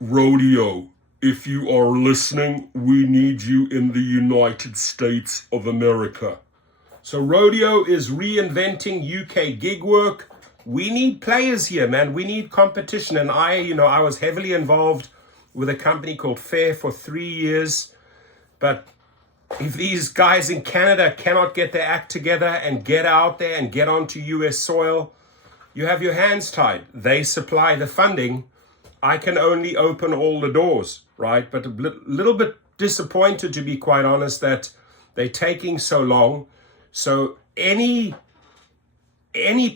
RODEO, if you are listening, we need you in the United States of America. So RODEO is reinventing UK gig work. We need players here, man. We need competition. And I was heavily involved with a company called Fair for 3 years. But if these guys in Canada cannot get their act together and get out there and get onto US soil, you have your hands tied. They supply the funding. I can only open all the doors, right? But a little bit disappointed, to be quite honest, that they're taking so long. So any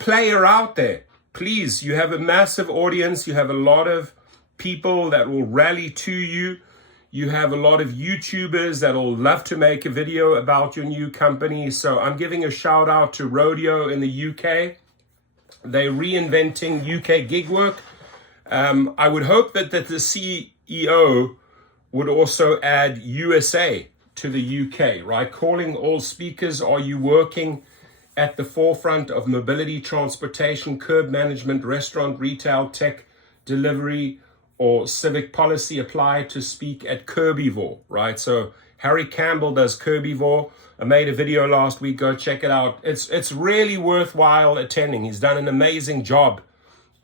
player out there, please, you have a massive audience. You have a lot of people that will rally to you. You have a lot of YouTubers that will love to make a video about your new company. So I'm giving a shout out to RODEO in the UK. They're reinventing UK gig work. I would hope that the CEO would also add USA to the UK, right? Calling all speakers, are you working at the forefront of mobility, transportation, curb management, restaurant, retail, tech, delivery, or civic policy? Apply to speak at Curbivore, right? So Harry Campbell does Curbivore. I made a video last week. Go check it out. It's really worthwhile attending. He's done an amazing job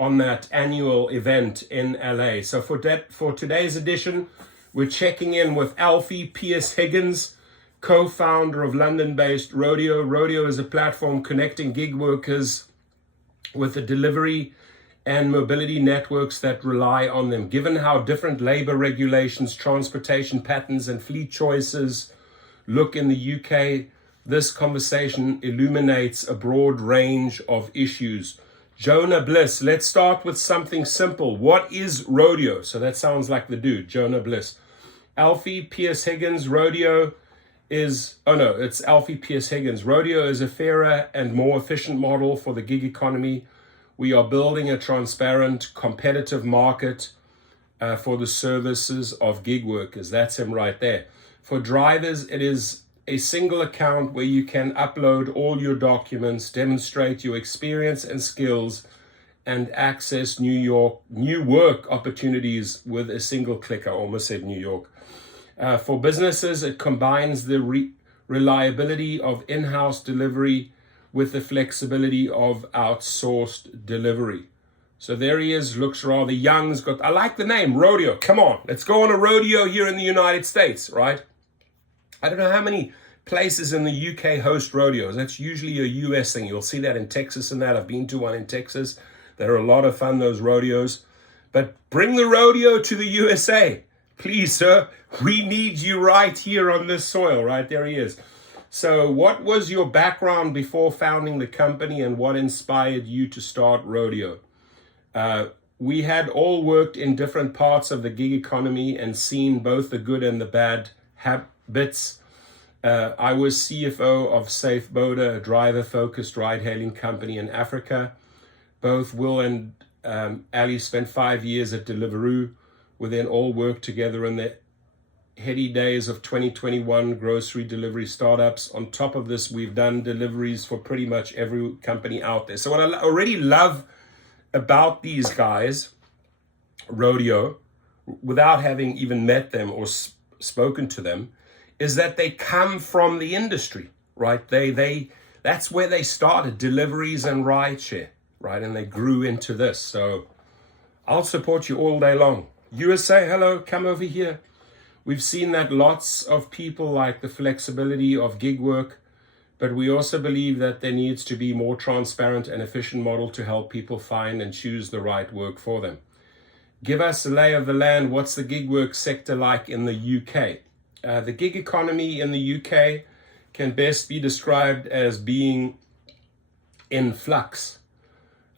on that annual event in LA. So for today's edition, we're checking in with Alfie Pierce-Higgins, co-founder of London-based RODEO. RODEO is a platform connecting gig workers with the delivery and mobility networks that rely on them. Given how different labor regulations, transportation patterns, and fleet choices look in the UK, this conversation illuminates a broad range of issues. Jonah Bliss, let's start with something simple. What is RODEO? So that sounds like the dude, Jonah Bliss. Alfie Pierce-Higgins, RODEO it's Alfie Pierce-Higgins. RODEO is a fairer and more efficient model for the gig economy. We are building a transparent, competitive market for the services of gig workers. That's him right there. For drivers, it is a single account where you can upload all your documents, demonstrate your experience and skills, and access new work opportunities with a single click. I almost said New York. For businesses, it combines the reliability of in-house delivery with the flexibility of outsourced delivery. So there he is, looks rather young. I like the name, RODEO. Come on, let's go on a rodeo here in the United States, right? I don't know how many places in the UK host rodeos. That's usually a US thing. You'll see that in Texas and that. I've been to one in Texas. They're a lot of fun, those rodeos. But bring the rodeo to the USA. Please, sir. We need you right here on this soil, right? There he is. So what was your background before founding the company, and what inspired you to start RODEO? We had all worked in different parts of the gig economy and seen both the good and the bad bits. I was CFO of Safe Boda, a driver-focused ride-hailing company in Africa. Both Will and Ali spent 5 years at Deliveroo. We then all worked together in the heady days of 2021 grocery delivery startups. On top of this, we've done deliveries for pretty much every company out there. So what I already love about these guys, RODEO, without having even met them or spoken to them, is that they come from the industry, right? That's where they started, deliveries and rideshare, right? And they grew into this. So I'll support you all day long. USA, hello, come over here. We've seen that lots of people like the flexibility of gig work, but we also believe that there needs to be more transparent and efficient model to help people find and choose the right work for them. Give us a lay of the land. What's the gig work sector like in the UK? The gig economy in the UK can best be described as being in flux.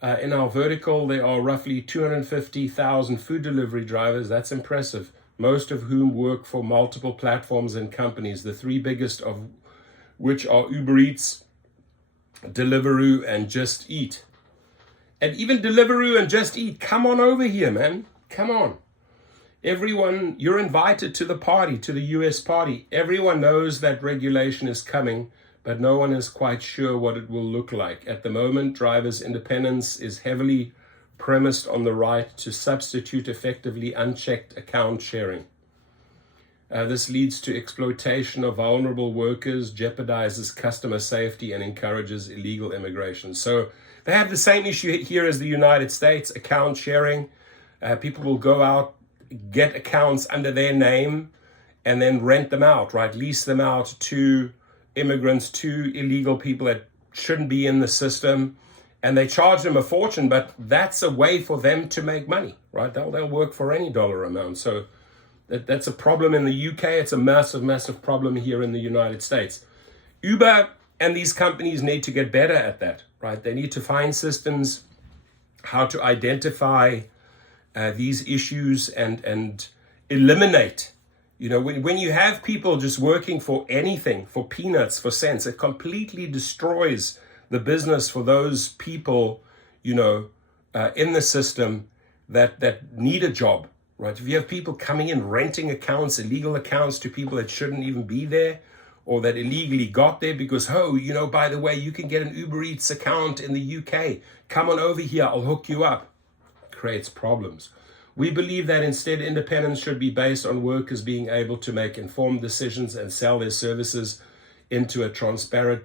In our vertical, there are roughly 250,000 food delivery drivers. That's impressive. Most of whom work for multiple platforms and companies, the three biggest of which are Uber Eats, Deliveroo, and Just Eat. And even Deliveroo and Just Eat, come on over here, man. Come on. Everyone, you're invited to the party, to the US party. Everyone knows that regulation is coming, but no one is quite sure what it will look like. At the moment, drivers' independence is heavily premised on the right to substitute effectively unchecked account sharing. This leads to exploitation of vulnerable workers, jeopardizes customer safety, and encourages illegal immigration. So they have the same issue here as the United States, account sharing. People will go out, get accounts under their name, and then rent them out, right? Lease them out to immigrants, to illegal people that shouldn't be in the system. And they charge them a fortune, but that's a way for them to make money, right? They'll work for any dollar amount. So that's a problem in the UK. It's a massive, massive problem here in the United States. Uber and these companies need to get better at that, right? They need to find systems how to identify these issues and eliminate. You know, when you have people just working for anything, for peanuts, for cents, it completely destroys the business for those people, you know, in the system that need a job, right? If you have people coming in, renting accounts, illegal accounts to people that shouldn't even be there, or that illegally got there because, oh, you know, by the way, you can get an Uber Eats account in the UK. Come on over here, I'll hook you up. Creates problems. We believe that instead independence should be based on workers being able to make informed decisions and sell their services into a transparent,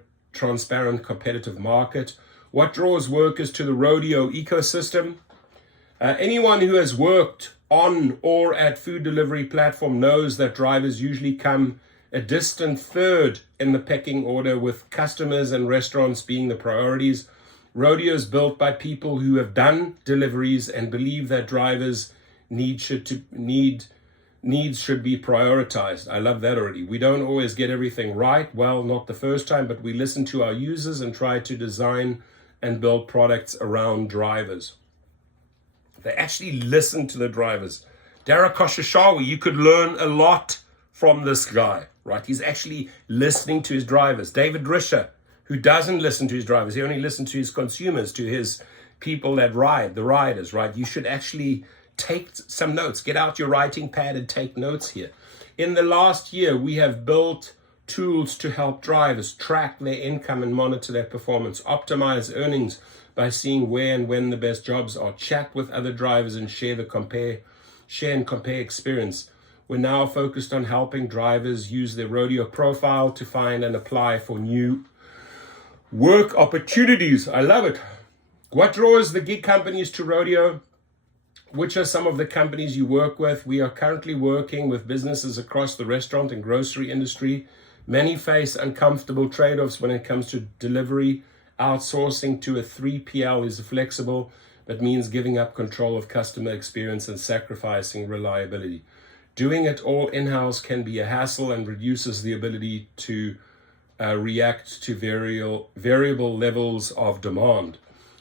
competitive market. What draws workers to the RODEO ecosystem? Anyone who has worked on or at food delivery platform knows that drivers usually come a distant third in the pecking order, with customers and restaurants being the priorities. RODEO is built by people who have done deliveries and believe that drivers' needs should be prioritized. I love that already. We don't always get everything right. Well, not the first time, but we listen to our users and try to design and build products around drivers. They actually listen to the drivers. Dara Khosrowshahi, you could learn a lot from this guy, right? He's actually listening to his drivers. David Risher, who doesn't listen to his drivers, he only listens to his consumers, to his people that ride, the riders, right? You should actually take some notes. Get out your writing pad and take notes here. In the last year, we have built tools to help drivers track their income and monitor their performance, optimize earnings by seeing where and when the best jobs are, chat with other drivers and share and compare experience. We're now focused on helping drivers use their RODEO profile to find and apply for new work opportunities. I love it. What draws the gig companies to RODEO? Which are some of the companies you work with? We are currently working with businesses across the restaurant and grocery industry. Many face uncomfortable trade-offs when it comes to delivery. Outsourcing to a 3PL is flexible, but means giving up control of customer experience and sacrificing reliability. Doing it all in-house can be a hassle and reduces the ability to react to variable levels of demand.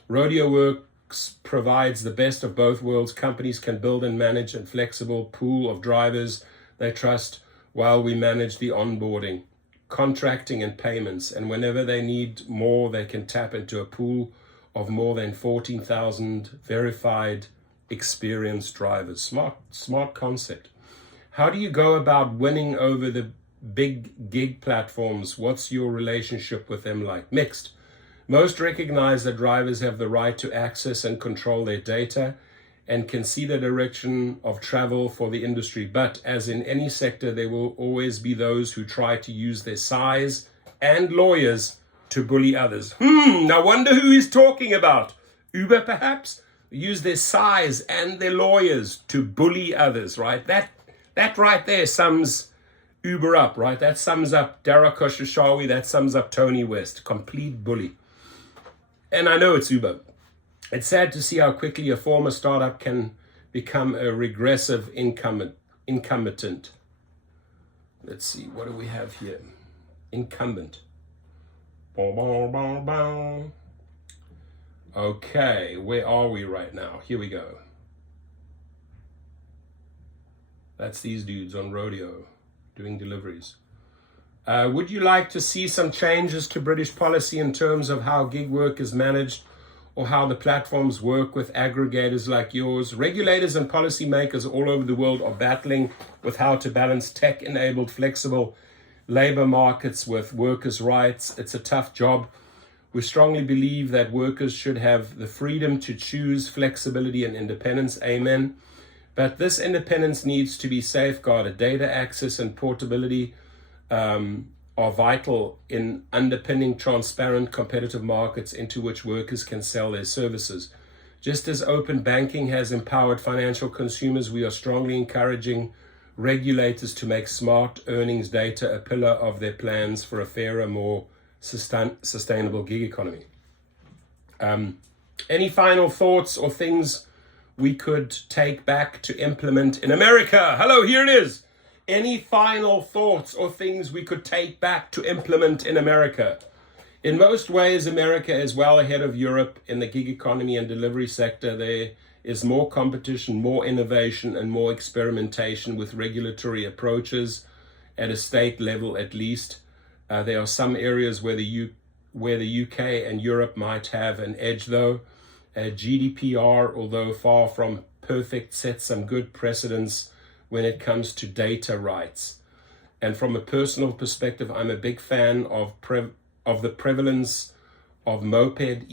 RODEO Works provides the best of both worlds. Companies can build and manage a flexible pool of drivers they trust while we manage the onboarding, contracting, and payments. And whenever they need more, they can tap into a pool of more than 14,000 verified, experienced drivers. Smart concept. How do you go about winning over the big gig platforms? What's your relationship with them like? Mixed. Most recognize that drivers have the right to access and control their data and can see the direction of travel for the industry. But as in any sector, there will always be those who try to use their size and lawyers to bully others. I wonder who he's talking about. Uber, perhaps? Use their size and their lawyers to bully others, right? That right there sums Uber up, right? That sums up Dara Khosrowshahi. That sums up Tony West. Complete bully. And I know it's Uber. It's sad to see how quickly a former startup can become a regressive incumbent. Let's see, what do we have here? Incumbent. Okay, where are we right now? Here we go. That's these dudes on RODEO doing deliveries. Would you like to see some changes to British policy in terms of how gig work is managed, or how the platforms work with aggregators like yours? Regulators and policymakers all over the world are battling with how to balance tech-enabled, flexible labor markets with workers' rights. It's a tough job. We strongly believe that workers should have the freedom to choose flexibility and independence. Amen. But this independence needs to be safeguarded. Data access and portability are vital in underpinning transparent, competitive markets into which workers can sell their services. Just as open banking has empowered financial consumers, we are strongly encouraging regulators to make smart earnings data a pillar of their plans for a fairer, more sustainable gig economy. Any final thoughts or things we could take back to implement in America? Hello, here it is. Any final thoughts or things we could take back to implement in America? In most ways, America is well ahead of Europe in the gig economy and delivery sector. There is more competition, more innovation, and more experimentation with regulatory approaches at a state level, at least. There are some areas where the UK and Europe might have an edge, though. GDPR, although far from perfect, sets some good precedents when it comes to data rights. And from a personal perspective, I'm a big fan of the prevalence of moped,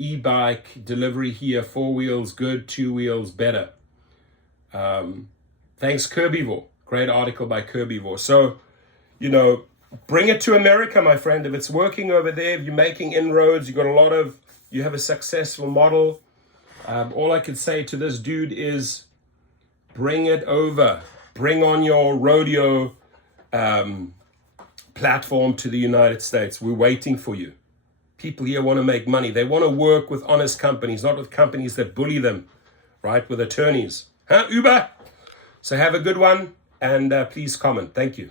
e-bike delivery here. 4 wheels good, 2 wheels better. Thanks, Kirbivore. Great article by Kirbivore. So, bring it to America, my friend. If it's working over there, if you're making inroads, you have a successful model. All I could say to this dude is bring it over. Bring on your RODEO platform to the United States. We're waiting for you. People here want to make money. They want to work with honest companies, not with companies that bully them, right? With attorneys. Uber? So have a good one, and please comment. Thank you.